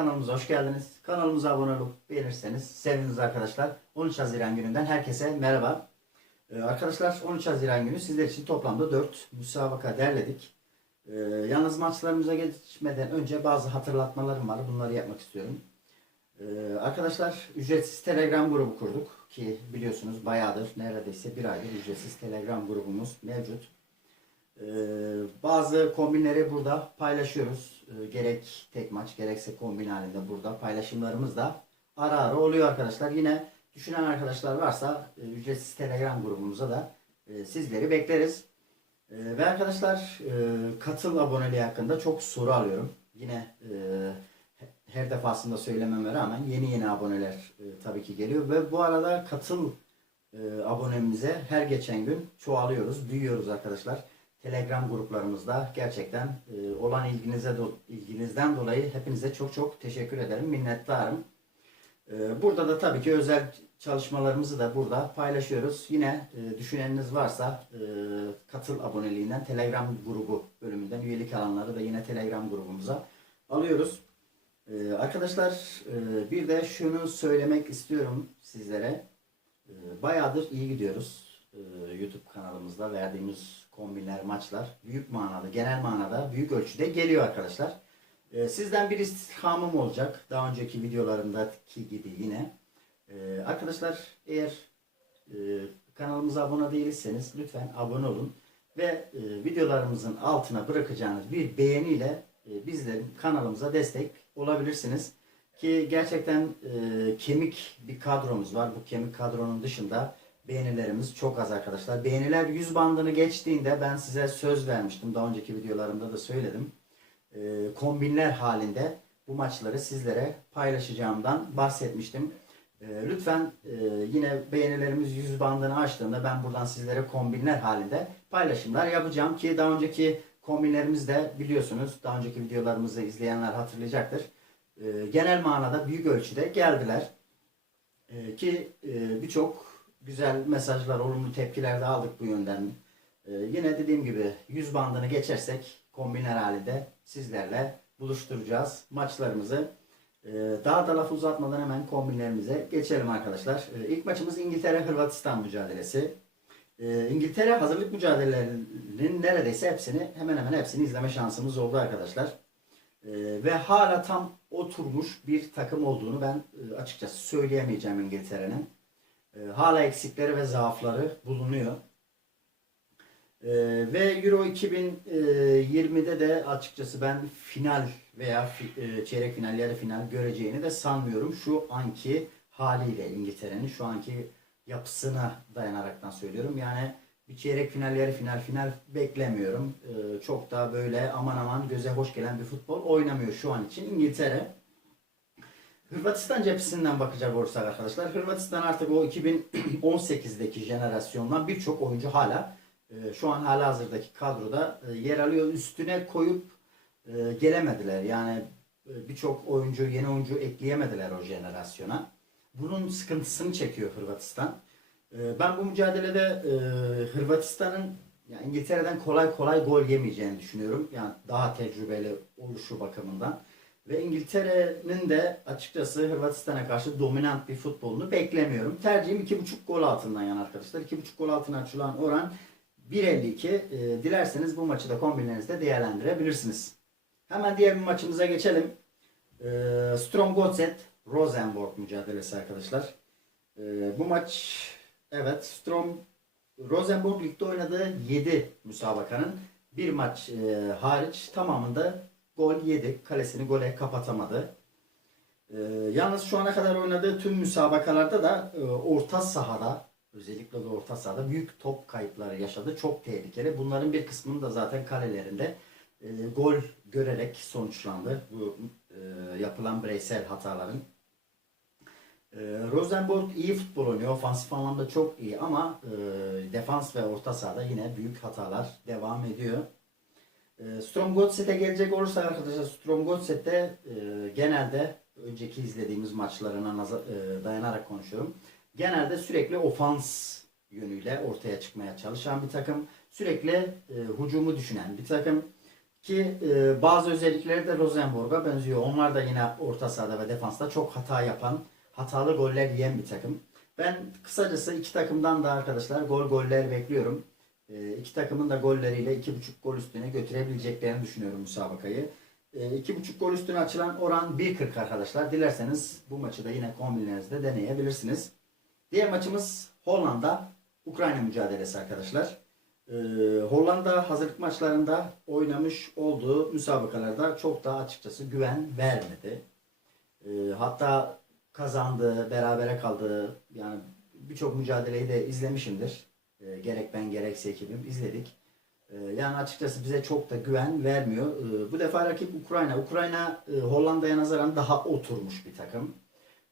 kanalımıza hoş geldiniz. Kanalımıza abone olup beğenirseniz seviniriz arkadaşlar. 13 Haziran gününden herkese merhaba. Ee, arkadaşlar 13 Haziran günü sizler için toplamda 4 müsabaka derledik. Ee, yalnız maçlarımıza geçmeden önce bazı hatırlatmalarım var. Bunları yapmak istiyorum. Ee, arkadaşlar ücretsiz Telegram grubu kurduk ki biliyorsunuz bayağıdır neredeyse bir aydır ücretsiz Telegram grubumuz mevcut. Ee, bazı kombinleri burada paylaşıyoruz. Ee, gerek tek maç gerekse kombin halinde burada paylaşımlarımız da ara ara oluyor arkadaşlar. Yine düşünen arkadaşlar varsa e, ücretsiz Telegram grubumuza da e, sizleri bekleriz. E, ve arkadaşlar e, katıl aboneliği hakkında çok soru alıyorum. Yine her defasında söylememe rağmen yeni yeni aboneler tabii ki geliyor ve bu arada katıl abonemize her geçen gün çoğalıyoruz, büyüyoruz arkadaşlar. Telegram gruplarımızda gerçekten e, olan ilginize do- ilginizden dolayı hepinize çok çok teşekkür ederim, minnettarım. E, burada da tabii ki özel çalışmalarımızı da burada paylaşıyoruz. Yine e, düşüneniniz varsa e, katıl aboneliğinden Telegram grubu bölümünden üyelik alanları da yine Telegram grubumuza alıyoruz. Ee, arkadaşlar e, bir de şunu söylemek istiyorum sizlere. Ee, bayağıdır iyi gidiyoruz. Ee, YouTube kanalımızda verdiğimiz kombinler, maçlar büyük manada, genel manada büyük ölçüde geliyor arkadaşlar. Ee, sizden bir istirhamım olacak. Daha önceki videolarımdaki gibi yine. Ee, arkadaşlar eğer e, kanalımıza abone değilseniz lütfen abone olun. Ve e, videolarımızın altına bırakacağınız bir beğeniyle e, bizlerin kanalımıza destek olabilirsiniz. Ki gerçekten e, kemik bir kadromuz var. Bu kemik kadronun dışında beğenilerimiz çok az arkadaşlar. Beğeniler 100 bandını geçtiğinde ben size söz vermiştim. Daha önceki videolarımda da söyledim. E, kombinler halinde bu maçları sizlere paylaşacağımdan bahsetmiştim. E, lütfen e, yine beğenilerimiz 100 bandını aştığında ben buradan sizlere kombinler halinde paylaşımlar yapacağım ki daha önceki kombinlerimiz de biliyorsunuz daha önceki videolarımızı izleyenler hatırlayacaktır. E, genel manada büyük ölçüde geldiler. E, ki e, birçok güzel mesajlar, olumlu tepkiler de aldık bu yönden. E, yine dediğim gibi 100 bandını geçersek kombinler halinde sizlerle buluşturacağız maçlarımızı. E, daha da laf uzatmadan hemen kombinlerimize geçelim arkadaşlar. E, ilk maçımız İngiltere-Hırvatistan mücadelesi. Ee, İngiltere hazırlık mücadelelerinin neredeyse hepsini hemen hemen hepsini izleme şansımız oldu arkadaşlar. Ee, ve hala tam oturmuş bir takım olduğunu ben e, açıkçası söyleyemeyeceğim İngiltere'nin. Ee, hala eksikleri ve zaafları bulunuyor. Ee, ve Euro 2020'de de açıkçası ben final veya fi- e, çeyrek final yarı final göreceğini de sanmıyorum. Şu anki haliyle İngiltere'nin şu anki yapısına dayanaraktan söylüyorum. Yani bir çeyrek final, yarı final, final beklemiyorum. Ee, çok da böyle aman aman göze hoş gelen bir futbol oynamıyor şu an için İngiltere. Hırvatistan cephesinden bakacak olursak arkadaşlar. Hırvatistan artık o 2018'deki jenerasyondan birçok oyuncu hala e, şu an hala hazırdaki kadroda e, yer alıyor. Üstüne koyup e, gelemediler. Yani birçok oyuncu, yeni oyuncu ekleyemediler o jenerasyona. Bunun sıkıntısını çekiyor Hırvatistan. Ben bu mücadelede Hırvatistan'ın yani İngiltere'den kolay kolay gol yemeyeceğini düşünüyorum. Yani daha tecrübeli oluşu bakımından. Ve İngiltere'nin de açıkçası Hırvatistan'a karşı dominant bir futbolunu beklemiyorum. Tercihim 2.5 gol altından yana arkadaşlar. 2.5 gol altına açılan oran 1.52. Ee, Dilerseniz bu maçı da kombinlerinizde değerlendirebilirsiniz. Hemen diğer bir maçımıza geçelim. Ee, Strom Gotset Rosenborg mücadelesi arkadaşlar. Ee, bu maç evet Strom Rosenborg ligde oynadığı 7 müsabakanın bir maç e, hariç tamamında gol yedi. Kalesini gole kapatamadı. Ee, yalnız şu ana kadar oynadığı tüm müsabakalarda da e, orta sahada özellikle de orta sahada büyük top kayıpları yaşadı. Çok tehlikeli. Bunların bir kısmını da zaten kalelerinde e, gol görerek sonuçlandı. Bu e, yapılan bireysel hataların. E, Rosenborg iyi futbol oynuyor. Ofansif anlamda çok iyi ama e, defans ve orta sahada yine büyük hatalar devam ediyor. E, Strom Gotset'e gelecek olursak arkadaşlar Strom Gotset'te e, genelde önceki izlediğimiz maçlarına e, dayanarak konuşuyorum. Genelde sürekli ofans yönüyle ortaya çıkmaya çalışan bir takım. Sürekli e, hücumu düşünen bir takım. Ki e, bazı özellikleri de Rosenborg'a benziyor. Onlar da yine orta sahada ve defansta çok hata yapan, hatalı goller yiyen bir takım. Ben kısacası iki takımdan da arkadaşlar gol goller bekliyorum. E, iki takımın da golleriyle iki buçuk gol üstüne götürebileceklerini düşünüyorum müsabakayı. E, iki buçuk gol üstüne açılan oran 1.40 arkadaşlar. Dilerseniz bu maçı da yine kombinlerinizde deneyebilirsiniz. Diğer maçımız Hollanda Ukrayna mücadelesi arkadaşlar. Ee, Hollanda hazırlık maçlarında oynamış olduğu müsabakalarda çok da açıkçası güven vermedi. Hatta kazandı, berabere kaldı. Yani birçok mücadeleyi de izlemişimdir. Ee, gerek ben gerekse ekibim izledik. Ee, yani açıkçası bize çok da güven vermiyor. Ee, bu defa rakip Ukrayna. Ukrayna e, Hollanda'ya nazaran daha oturmuş bir takım.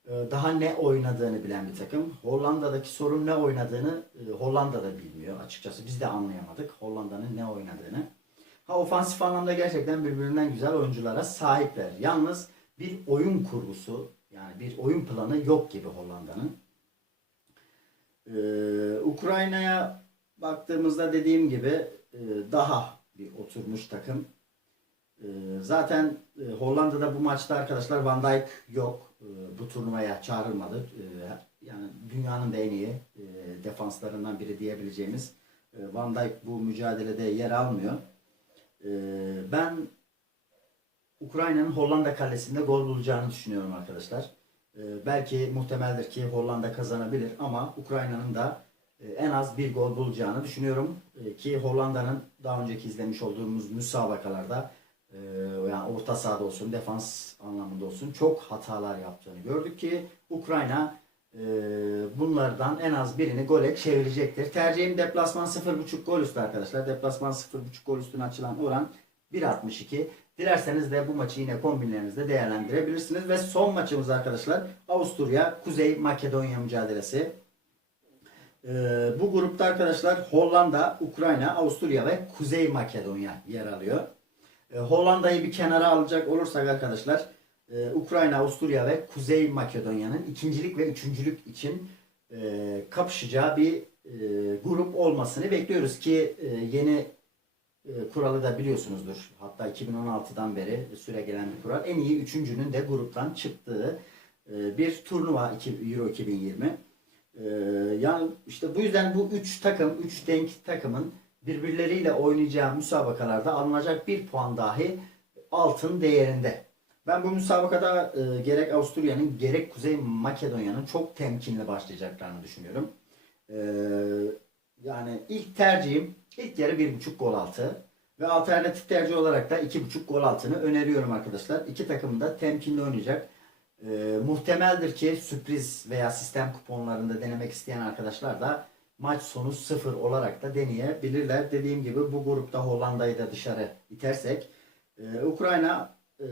Ee, daha ne oynadığını bilen bir takım. Hollanda'daki sorun ne oynadığını e, Hollanda da bilmiyor. Açıkçası biz de anlayamadık Hollanda'nın ne oynadığını. Ha ofansif anlamda gerçekten birbirinden güzel oyunculara sahipler. Yalnız bir oyun kurgusu yani bir oyun planı yok gibi Hollanda'nın. Ee, Ukrayna'ya baktığımızda dediğim gibi e, daha bir oturmuş takım. Ee, Zaten e, Hollanda'da bu maçta arkadaşlar Van Dijk yok. Ee, Bu turnuvaya çağrılmadı. Ee, Yani dünyanın da en iyi e, defanslarından biri diyebileceğimiz e, Van Dijk bu mücadelede yer almıyor. Ee, Ben Ukrayna'nın Hollanda kalesinde gol bulacağını düşünüyorum arkadaşlar. Ee, Belki muhtemeldir ki Hollanda kazanabilir ama Ukrayna'nın da e, en az bir gol bulacağını düşünüyorum. E, Ki Hollanda'nın daha önceki izlemiş olduğumuz müsabakalarda ee, yani orta sahada olsun, defans anlamında olsun çok hatalar yaptığını gördük ki Ukrayna e, bunlardan en az birini gole çevirecektir. Tercihim deplasman 0.5 gol üstü arkadaşlar. Deplasman 0.5 gol üstüne açılan oran 1.62. Dilerseniz de bu maçı yine kombinlerinizde değerlendirebilirsiniz. Ve son maçımız arkadaşlar Avusturya Kuzey Makedonya mücadelesi. Ee, bu grupta arkadaşlar Hollanda, Ukrayna, Avusturya ve Kuzey Makedonya yer alıyor. E, Hollanda'yı bir kenara alacak olursak arkadaşlar e, Ukrayna, Avusturya ve Kuzey Makedonya'nın ikincilik ve üçüncülük için e, kapışacağı bir e, grup olmasını bekliyoruz ki e, yeni kuralı da biliyorsunuzdur. Hatta 2016'dan beri süre gelen bir kural. En iyi üçüncünün de gruptan çıktığı e, bir turnuva Euro 2020. E, yani işte bu yüzden bu üç takım, üç denk takımın birbirleriyle oynayacağı müsabakalarda alınacak bir puan dahi altın değerinde. Ben bu müsabakada e, gerek Avusturya'nın gerek Kuzey Makedonya'nın çok temkinli başlayacaklarını düşünüyorum. E, yani ilk tercihim ilk yarı 1.5 gol altı ve alternatif tercih olarak da 2.5 gol altını öneriyorum arkadaşlar. İki takım da temkinli oynayacak. E, muhtemeldir ki sürpriz veya sistem kuponlarında denemek isteyen arkadaşlar da maç sonu sıfır olarak da deneyebilirler. Dediğim gibi bu grupta Hollanda'yı da dışarı itersek e, Ukrayna, e,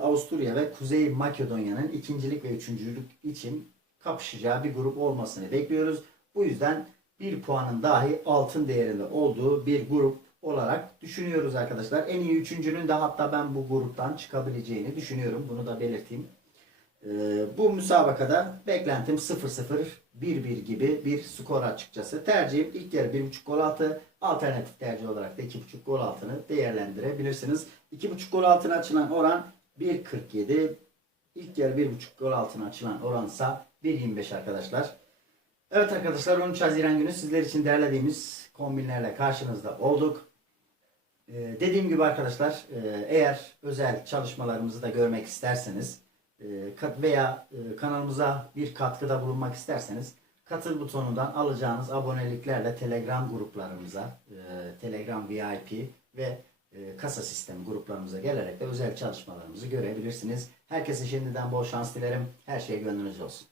Avusturya ve Kuzey Makedonya'nın ikincilik ve üçüncülük için kapışacağı bir grup olmasını bekliyoruz. Bu yüzden bir puanın dahi altın değerinde olduğu bir grup olarak düşünüyoruz arkadaşlar. En iyi üçüncünün de hatta ben bu gruptan çıkabileceğini düşünüyorum. Bunu da belirteyim. Ee, bu müsabakada beklentim 0-0, 1-1 gibi bir skor açıkçası. Tercihim ilk yarı 1.5 gol altı, alternatif tercih olarak da 2.5 gol altını değerlendirebilirsiniz. 2.5 gol altına açılan oran 1.47. İlk yarı 1.5 gol altına açılan oransa 1.25 arkadaşlar. Evet arkadaşlar 13 Haziran günü sizler için derlediğimiz kombinlerle karşınızda olduk. Ee, dediğim gibi arkadaşlar e, eğer özel çalışmalarımızı da görmek isterseniz e, veya e, kanalımıza bir katkıda bulunmak isterseniz katıl butonundan alacağınız aboneliklerle Telegram gruplarımıza, Telegram VIP ve kasa sistemi gruplarımıza gelerek de özel çalışmalarımızı görebilirsiniz. Herkese şimdiden bol şans dilerim. Her şey gönlünüzce olsun.